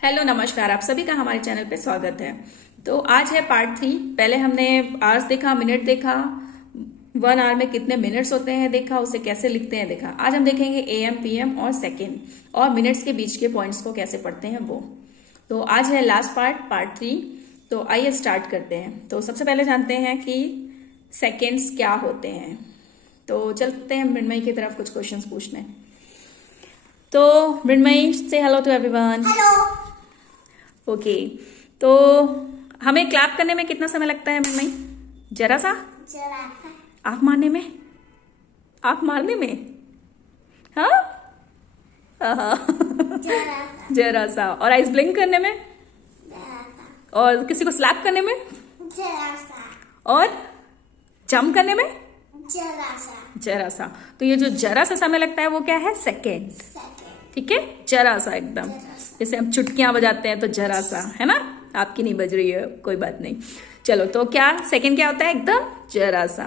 Hello नमस्कार, आप सभी का हमारे चैनल पे स्वागत है। तो आज है पार्ट 3। पहले हमने आवर्स देखा, मिनट देखा, 1 आवर में कितने मिनट्स होते हैं देखा, उसे कैसे लिखते हैं देखा। आज हम देखेंगे एएम, पीएम और सेकेंड और मिनट्स के बीच के पॉइंट्स को कैसे पढ़ते हैं वो। तो आज है लास्ट पार्ट 3। तो आइए स्टार्ट करते हैं। तो सबसे पहले जानते हैं कि सेकेंड्स क्या होते हैं। तो चलते हैं मृण्मयी की तरफ कुछ क्वेश्चंस पूछने। तो मृण्मयी से hello to everyone. Hello. Okay, तो हमें क्लैप करने में कितना समय लगता है मृण्मयी? जरा सा आंख मारने में, आंख मारने में, हाँ जरा सा। और आइस ब्लिंक करने में, और किसी को स्लैप करने में, और जंप करने में जरा सा। तो ये जो जरा सा समय लगता है वो क्या है? सेकेंड। ठीक है, जरा सा एकदम। जैसे हम चुटकियां बजाते हैं तो जरा सा, है ना? आपकी नहीं बज रही है, कोई बात नहीं। चलो, तो क्या सेकेंड क्या होता है? एकदम जरा सा,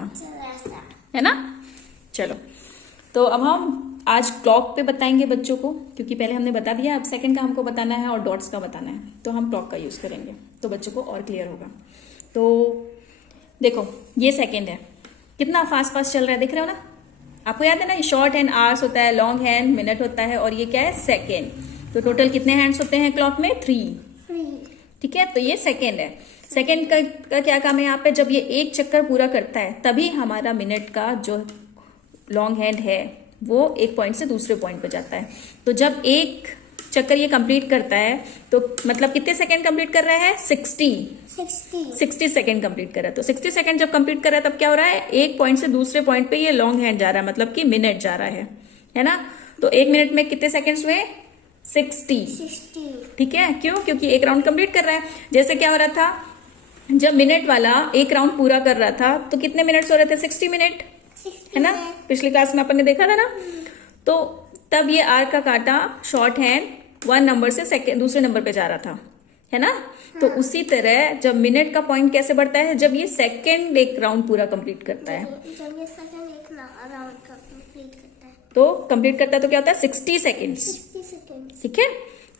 है ना? चलो, तो अब हम आज क्लॉक पे बताएंगे बच्चों को, क्योंकि पहले हमने बता दिया, अब सेकेंड का हमको बताना है और डॉट्स का बताना है। तो हम क्लॉक का यूज करेंगे तो बच्चों को और क्लियर होगा। तो देखो, ये सेकेंड है, कितना फास्ट फास्ट चल रहा है, देख रहे हो ना? आपको याद है ना, ये शॉर्ट हैंड आवर्स होता है, लॉन्ग हैंड मिनट होता है, और ये क्या है? सेकेंड। तो टोटल कितने हैंड्स होते हैं क्लॉक में? 3। ठीक है, तो ये सेकेंड है। सेकेंड का क्या काम है यहाँ पे? जब ये एक चक्कर पूरा करता है तभी हमारा मिनट का जो लॉन्ग हैंड है वो एक पॉइंट से दूसरे पॉइंट पे जाता है। तो जब एक चक्कर ये कंप्लीट करता है तो मतलब कितने सेकंड कंप्लीट कर रहा है? 60 सेकंड कंप्लीट कर रहा है। तो 60 सेकंड जब कंप्लीट कर रहा है तब क्या हो रहा है? एक पॉइंट से दूसरे पॉइंट पे ये लॉन्ग हैंड जा रहा है, मतलब कि मिनट जा रहा है ना? तो एक मिनट में कितने सेकंड्स हुए? 60। ठीक है, क्यों? क्योंकि एक राउंड कंप्लीट कर रहा है। जैसे क्या हो रहा था, जब मिनट वाला एक राउंड पूरा कर रहा था तो कितने मिनट्स हो रहे थे? 60 मिनट, है ना? पिछली क्लास में अपन ने देखा था ना। तो तब ये आर का काटा शॉर्ट हैंड 1 नंबर से सेकेंड दूसरे नंबर पे जा रहा था, है ना? तो उसी तरह जब मिनट का पॉइंट कैसे बढ़ता है? जब ये सेकेंड एक राउंड पूरा कंप्लीट करता है। जब ये सेकंड एक राउंड कंप्लीट करता है तो कंप्लीट करता है तो क्या होता है? 60 सेकेंड्स। 60 सेकंड्स। ठीक है,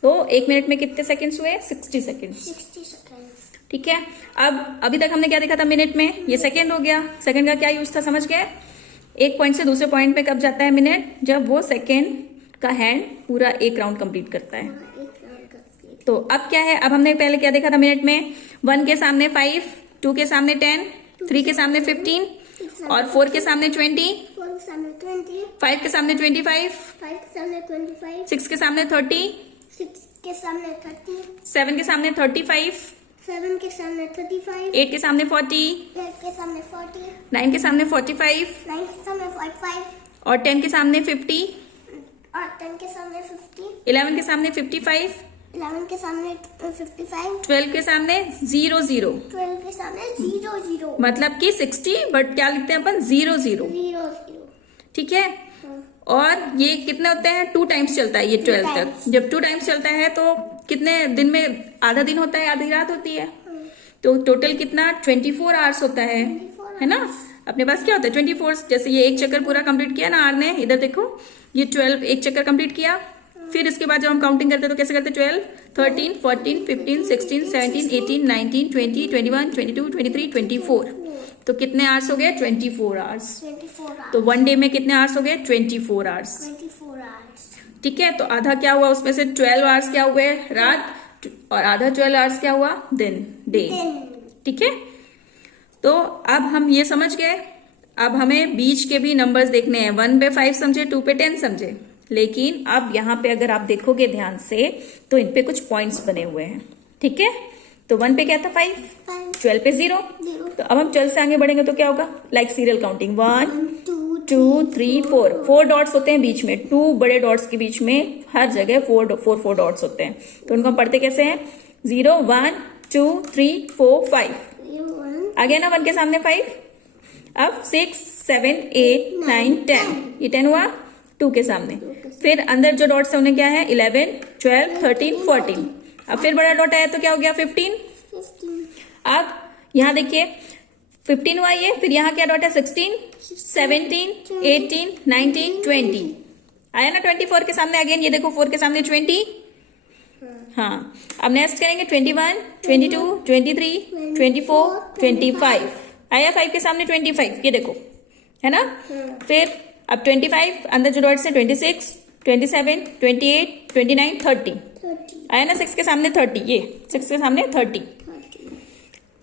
तो एक मिनट में कितने सेकेंड्स हुए? 60 सेकेंड्स। 60 सेकंड्स। ठीक है, अब अभी तक हमने क्या देखा था? मिनट में ये सेकेंड हो गया। सेकेंड का क्या यूज था, समझ गए? एक पॉइंट से दूसरे पॉइंट पे कब जाता है मिनट? जब वो सेकेंड का हैंड पूरा एक राउंड कंप्लीट करता है। तो अब क्या है? अब हमने पहले क्या देखा था मिनट में? 1 के सामने 5, 2 के सामने 10, 3 के सामने 15, और 4 के सामने 20, 5 के सामने 25, 6 के सामने 30, 7 के सामने 35, 8 के सामने 40, 9 के सामने 45, और 10 के सामने 50, 11 के सामने 55, 11 के सामने 55, 12 के सामने 0 0, 12 के सामने 0 0, मतलब कि 60, बट क्या लिखते हैं अपन? 0 0। 0 ठीक है, और ये कितने होते हैं? 2 टाइम्स चलता है ये 12 तक। जब 2 टाइम्स चलता है तो कितने दिन में? आधा दिन होता है, आधी रात होती है। तो टोटल कितना? 24 आवर्स होता है ना? अपने पास क्या होता है? 24। जैसे ये एक चक्कर पूरा कंप्लीट किया ना आर ने, इधर देखो, ये 12 एक चक्कर कंप्लीट किया। फिर इसके बाद जब हम काउंटिंग करते हैं तो कैसे करते हैं? 12, 13, 14, 15, 16, 17, 18, 19, 20, 21, 22, 23, 24। तो कितने आवर्स हो गए? 24 आवर्स। तो 1 डे में कितने आवर्स हो गए? 24 आवर्स। ठीक है, तो आधा क्या हुआ उसमें से? 12 आवर्स क्या हुए? रात। और आधा 12 आवर्स क्या हुआ? दिन, डे। ठीक है, तो अब हम ये समझ गए। अब हमें बीच के भी नंबर्स देखने हैं। 1 पे 5 समझे, 2 पे 10 समझे, लेकिन अब यहाँ पे अगर आप देखोगे ध्यान से तो इन पे कुछ पॉइंट्स बने हुए हैं। ठीक है, तो 1 पे क्या था? 5, 12 पे 0। तो अब हम 12 से आगे बढ़ेंगे तो क्या होगा? लाइक सीरियल काउंटिंग, 1 2 3 4 डॉट्स होते हैं बीच में। 2 बड़े डॉट्स के बीच में हर जगह 4 डॉट्स होते हैं। तो उनको हम पढ़ते कैसे हैं? 0 1 2 3 4 5। आ गया ना 1 के सामने 5। अब 6 7 8 9 10, ये 10 हुआ 2 के सामने। फिर अंदर जो डॉट्स है उन्हें क्या है? 11 12 13 14। अब फिर बड़ा डॉट आया तो क्या हो गया? 15। अब यहाँ देखिए 15 हुआ ये, फिर यहाँ क्या डॉट है? 16 17 18 19 20। आया ना 24 के सामने? अगेन ये देखो 4 के सामने 20, हाँ, अब नेक्स्ट करेंगे 21, 22, 23, 24, 25। आया 5 के सामने 25, ये देखो, है ना। फिर अब 25 अंदर जो डॉट्स है 26, 27, 28, 29, 30। आया ना 6 के सामने 30, ये 6 के सामने 30,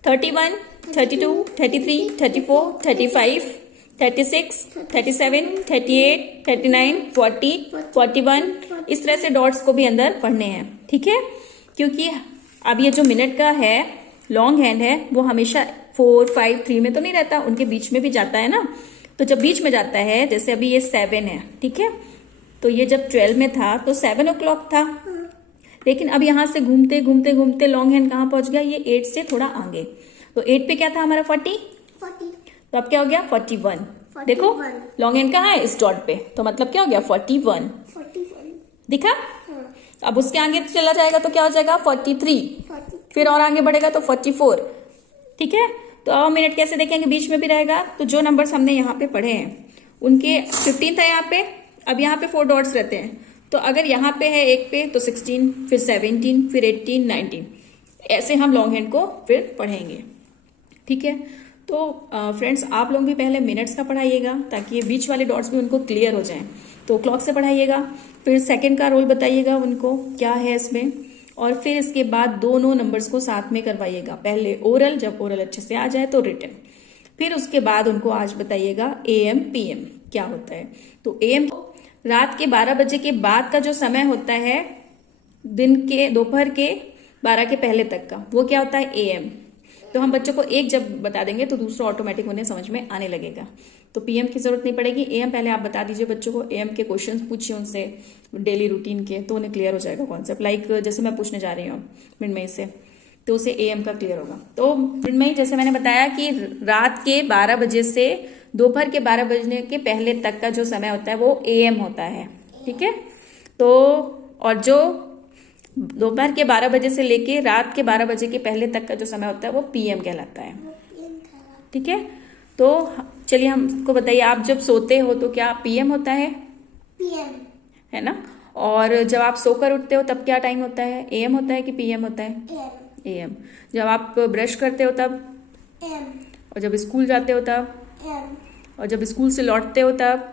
31, 32, 33, 34, 35, 36, 37, 38, 39, 40, 41। इस तरह से डॉट्स को भी अंदर पढ़ने हैं, ठीक है। क्योंकि अब ये जो मिनट का है लॉन्ग हैंड है वो हमेशा 4, 5, 3 में तो नहीं रहता, उनके बीच में भी जाता है ना। तो जब बीच में जाता है, जैसे अभी ये 7 है, ठीक है, तो ये जब 12 में था तो 7 o'clock था। लेकिन अब यहां से घूमते घूमते घूमते लॉन्ग हैंड कहां पहुंच गया, ये 8 से थोड़ा आगे। तो 8 पे क्या था हमारा 40, तो अब क्या हो गया 41। देखो लॉन्ग हैंड कहाँ है, इस डॉट पे, तो मतलब क्या हो गया 41 दिखा। अब उसके आगे चला जाएगा तो क्या हो जाएगा 43, फिर और आगे बढ़ेगा तो 44, ठीक है। तो अब मिनट कैसे देखेंगे, बीच में भी रहेगा। तो जो नंबर्स हमने यहाँ पे पढ़े हैं उनके 15 था यहाँ पे, अब यहाँ पे 4 डॉट्स रहते हैं। तो अगर यहाँ पे है 1 पे तो 16, फिर 17, फिर 18, 19, ऐसे हम लॉन्ग हैंड को फिर पढ़ेंगे, ठीक है। तो फ्रेंड्स आप लोग भी पहले मिनट्स का पढ़ाइएगा ताकि ये बीच वाले डॉट्स भी उनको क्लियर हो जाएं। तो क्लॉक से पढ़ाइएगा, फिर सेकंड का रोल बताइएगा उनको क्या है इसमें, और फिर इसके बाद दोनों नंबर्स को साथ में करवाइएगा। पहले ओरल, जब ओरल अच्छे से आ जाए तो रिटन, फिर उसके बाद उनको आज बताइएगा AM PM क्या होता है। तो AM रात के 12 बजे के बाद का जो समय होता है, दिन के दोपहर के 12 के पहले तक का, वो क्या होता है AM। तो हम बच्चों को एक जब बता देंगे तो दूसरा ऑटोमेटिक उन्हें समझ में आने लगेगा। तो PM की जरूरत नहीं पड़ेगी, AM पहले आप बता दीजिए बच्चों को। AM के क्वेश्चंस पूछिए उनसे डेली रूटीन के, तो उन्हें क्लियर हो जाएगा कॉन्सेप्ट। लाइक जैसे मैं पूछने जा रही हूँ मृण्मयी से, तो उसे AM का क्लियर होगा। तो मृण्मयी, जैसे मैंने बताया कि रात के 12 बजे से दोपहर के 12 बजे के पहले तक का जो समय होता है वो AM होता है, ठीक है। तो और जो दोपहर के 12 बजे से लेके रात के 12 बजे के पहले तक का जो समय होता है वो PM कहलाता है, ठीक है। तो चलिए हमको बताइए, आप जब सोते हो तो क्या PM होता है, है ना। और जब आप सोकर उठते हो तब क्या टाइम होता है, AM होता है कि PM होता है, AM। जब आप ब्रश करते हो तब, और जब स्कूल जाते हो तब, और जब स्कूल से लौटते हो तब,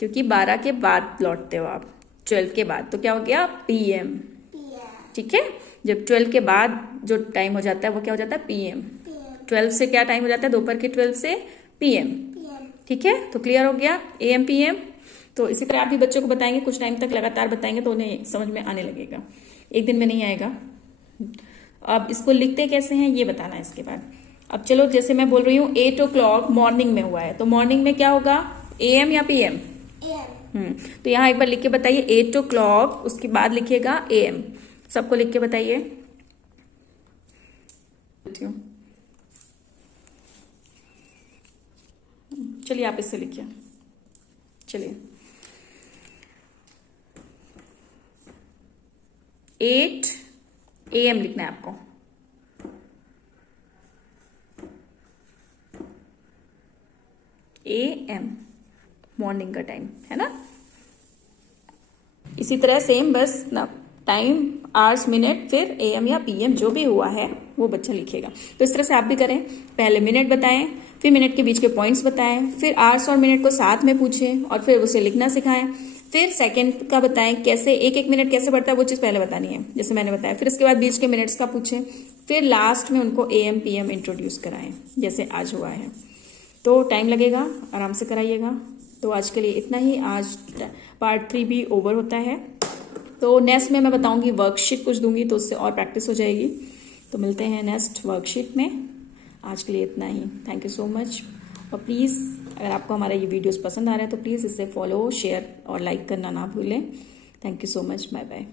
क्योंकि 12 के बाद लौटते हो आप, 12 के बाद, तो क्या हो गया PM, ठीक है। जब 12 के बाद जो टाइम हो जाता है वो क्या हो जाता है PM। 12 से क्या टाइम हो जाता है, दोपहर के 12 से PM, ठीक है। तो क्लियर हो गया AM PM। तो इसी तरह आप भी बच्चों को बताएंगे, कुछ टाइम तक लगातार बताएंगे तो उन्हें समझ में आने लगेगा, एक दिन में नहीं आएगा। अब इसको लिखते कैसे हैं ये बताना है इसके बाद। अब चलो, जैसे मैं बोल रही हूँ 8 o'clock मॉर्निंग में हुआ है, तो मॉर्निंग में क्या होगा, AM या PM। तो यहाँ एक बार लिख के बताइए 8 o'clock, उसके बाद लिखिएगा AM। सबको लिख के बताइए। चलिए आप इससे लिखिए, चलिए 8 AM लिखना है आपको। AM मॉर्निंग का टाइम है ना। इसी तरह सेम, बस ना टाइम, आवर्स, मिनट, फिर AM या PM जो भी हुआ है वो बच्चा लिखेगा। तो इस तरह से आप भी करें, पहले मिनट बताएं, फिर मिनट के बीच के पॉइंट्स बताएं, फिर आवर्स और मिनट को साथ में पूछें और फिर उसे लिखना सिखाएं। फिर सेकंड का बताएं, कैसे एक एक मिनट कैसे बढ़ता है वो चीज़ पहले बतानी है जैसे मैंने बताया। फिर इसके बाद बीच के मिनट्स का पूछें, फिर लास्ट में उनको AM PM इंट्रोड्यूस कराएं जैसे आज हुआ है। तो टाइम लगेगा, आराम से कराइएगा। तो आज के लिए इतना ही, आज पार्ट 3 भी ओवर होता है। तो नेक्स्ट में मैं बताऊंगी, वर्कशीट कुछ दूंगी तो उससे और प्रैक्टिस हो जाएगी। तो मिलते हैं नेक्स्ट वर्कशीट में। आज के लिए इतना ही, थैंक यू सो मच। और प्लीज़ अगर आपको हमारा ये वीडियोस पसंद आ रहा है तो प्लीज़ इसे फॉलो, शेयर और लाइक करना ना भूलें। Thank you so much, bye bye.